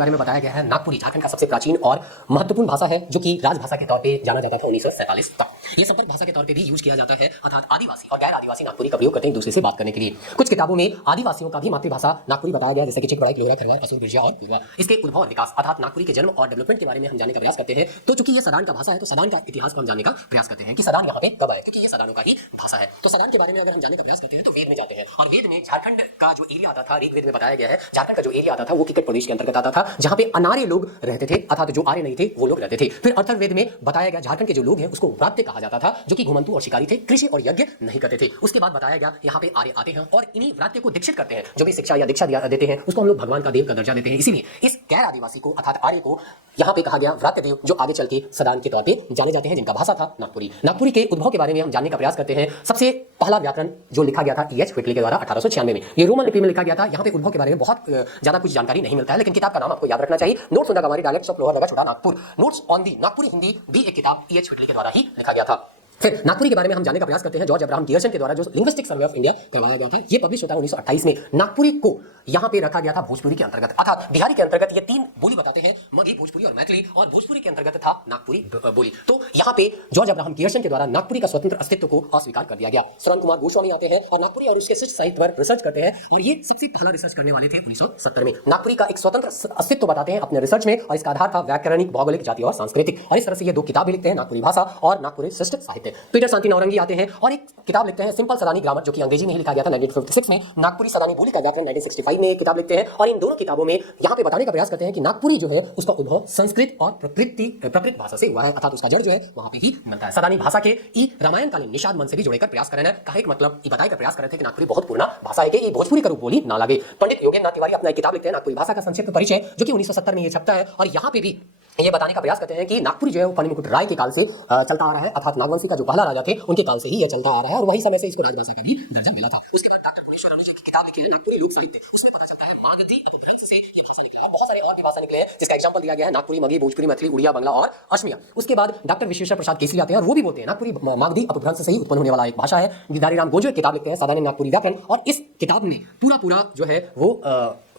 बारे में बताया गया है। नागपुरी झारखंड का सबसे प्राचीन और महत्वपूर्ण भाषा है, जो कि राजभाषा के तौर पे जाना जाता था 1947 तक। ये संपर्क भाषा के तौर पे भी यूज किया जाता है, अर्थात आदिवासी और गैर आदिवासी नागपुरी का प्रयोग करते हैं एक दूसरे से बात करने के लिए। कुछ किताबों में आदिवासियों का भी मातृभाषा नागपुरी बताया गया, जैसे कि चिकबड़ाई, लोहरा, खरवार, असुर, बिरजा और पूर्वा। इसके उद्भव और विकास अर्थात नागपुरी के जन्म और डेवलपमेंट के बारे में हम जानने का प्रयास करते हैं। तो चूंकि ये सदान का भाषा है, तो सदान का इतिहास को हम जानने का प्रयास करते हैं कि सदान यहाँ पे कब आए, क्योंकि ये सदानों का ही भाषा है। तो सदान के बारे में अगर हम जानने का प्रयास करते हैं तो वेद में जाते हैं, और वेद में झारखंड का जो एरिया आता था, ऋग्वेद में बताया गया है झारखंड का जो एरिया आता था वो किकेट प्रदेश के अंतर्गत आता था, जहां पे अनार्य लोग रहते थे, अर्थात जो आर्य नहीं थे वो लोग रहते थे। फिर अथर्ववेद में बताया गया झारखंड के जो लोग हैं उसको व्रात्य कहा जाता था, जो कि घुमंतु और शिकारी थे, कृषि और यज्ञ नहीं करते थे। उसके बाद बताया गया यहाँ पे आर्य आते हैं और इन्हीं व्रात्य को दीक्षित करते हैं। जो भी शिक्षा या दीक्षा देते हैं उसको हम लोग भगवान का देव का दर्जा देते हैं। इसीलिए इस गैर आदिवासी को अर्थात आर्य को यहाँ पे कहा गया व्रात्य देव, जो आगे चल के सदान के तौर पे जाने जाते हैं, जिनका भाषा था नागपुरी। नागपुरी के उद्भव के बारे में हम जानने का प्रयास करते हैं। सबसे पहला व्याकरण जो लिखा गया था E.H. व्हिटली के द्वारा 1896 में, ये रोमन लिपि में लिखा गया था। यहाँ पे उद्भव के बारे में बहुत ज्यादा कुछ जानकारी नहीं मिलता है, लेकिन किताब का नाम आपको याद रखना चाहिए। नोट्स ऑन द गवारी डायलेक्ट्स ऑफ लोअर छोटा Nagpur, notes on the Nagpuri Hindi भी एक किताब E.H. व्हिटली के द्वारा ही लिखा गया था। फिर नागपुरी के बारे में हम जानने का प्रयास करते हैं। जॉर्ज अब्राहम गियर्सन के द्वारा जो लिंग्विस्टिक सर्वे ऑफ इंडिया करवाया गया था, ये पब्लिश होता है 1928 में। नागपुरी को यहाँ पे रखा गया था भोजपुरी के अंतर्गत, अर्थात बिहारी के अंतर्गत ये तीन बोली बताते हैं, मगही, भोजपुरी और मैथिली, और भोजपुरी के अंतर्गत था नागपुरी बोली। तो यहाँ पे जॉर्ज अब्राहम गियर्सन के द्वारा नागपुरी का स्वतंत्र अस्तित्व को अस्वीकार कर दिया गया। श्रवण कुमार गोस्वामी आते हैं और नागपुरी और उसके शिष्ट साहित्य पर रिसर्च करते हैं, और ये सबसे पहला रिसर्च करने वाले थे 1970 में। नागपुरी का एक स्वतंत्र अस्तित्व बताते हैं अपने रिसर्च में, और इसका आधार था व्याकरणिक, भौगोलिक, जातीय और सांस्कृतिक। और इस तरह से ये दो किताबें लिखते हैं, नागपुरी भाषा और नागपुरी शिष्ट साहित्य। पीटर शांति नौरंगी आते हैं और एक किताब लिखते हैं सिंपल सदानी ग्रामर, जो कि अंग्रेजी में ही लिखा गया था 1956 में। नागपुरी सदानी बोली का व्याकरण 1965 में किताब लिखते हैं, और इन दोनों किताबों में यहाँ पे बताने का प्रयास करते हैं कि नागपुरी जो है उसका उद्भव संस्कृत और प्राकृत भाषा से हुआ है, अर्थात उसका जड़ जो है वहां पे ही मिलता है। सदानी भाषा के रामायण कालीन निषाद मन से भी जोड़कर प्रयास करना का एक मतलब बताए का प्रयास कर रहे थे कि नागपुरी बहुत पुराना भाषा है कि ये भोजपुरी का रूप बोली ना लगे। पंडित योगेंद्र नाथ तिवारी अपना एक किताब लिखते हैं नागपुरी भाषा का संक्षिप्त परिचय, जो कि 1970 में ये छपता है, और यहाँ पे भी ये बताने का प्रयास करते हैं कि नागपुरी जो है वो फणिमुकुट राय के काल से चलता आ रहा है, अर्थात नागवंशी का जो पहला राजा थे उनके काल से ही यह चलता आ रहा है, और वही समय से इसको राजभाषा का भी दर्जा मिला था। उसके बाद डॉक्टर पुनेश्वर अनुज की किताब लिखी है नागपुरी लोक साहित्य, उसमें पता चलता है मागधी अपभ्रंश से ये भाषा निकला है। बहुत सारे और भी भाषा निकले हैं, जिसका एग्जांपल दिया गया है नागपुरी, मगही, भोजपुरी, मैथिली, उड़िया, बांग्ला और असमिया। उसके बाद डॉक्टर विश्वेश्वर प्रसाद केसरी आते हैं और वो भी बोलते हैं नागपुरी मागधी अपभ्रंश से ही उत्पन्न होने वाला एक भाषा है। गिरधारीराम गोजू एक किताब लिखते हैं साधारण नागपुरी व्याकरण, और इस किताब में पूरा जो है वो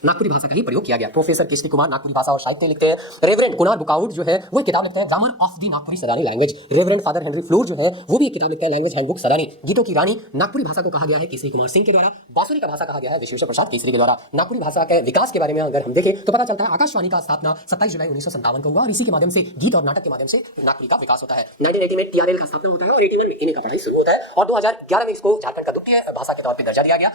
नागपुरी भाषा का ही प्रयोग किया गया। प्रोफेसर केशरी कुमार नागपुरी भाषा और साहित्य लिखते हैं। रेवरेंड कुनार बुकाउट जो है वो किताब लिखते हैं grammar of the Nagpuri Sadani language. Reverend father Henry floor जो है वो भी एक किताब लिखते हैं लैंग्वेज हैंडबुक सदानी। गीतों की रानी नागपुरी भाषा को कहा गया है केसरी कुमार सिंह के द्वारा। बांसुरी का भाषा कहा गया है विश्वेश्वर प्रसाद केसरी के द्वारा। नागपुरी भाषा के विकास के बारे में अगर हम देखें तो पता चलता है आकाशवाणी का स्थापना 27 जुलाई 1957 को हुआ, और इसी के माध्यम से गीत और नाटक के माध्यम से नागपुरी का विकास होता है। 1980 में TRL का स्थापना होता है और 81 में इन्हीं का पढ़ाई शुरू होता है, और 2011 में इसको झारखंड का द्वितीय भाषा के तौर पर दर्जा दिया गया।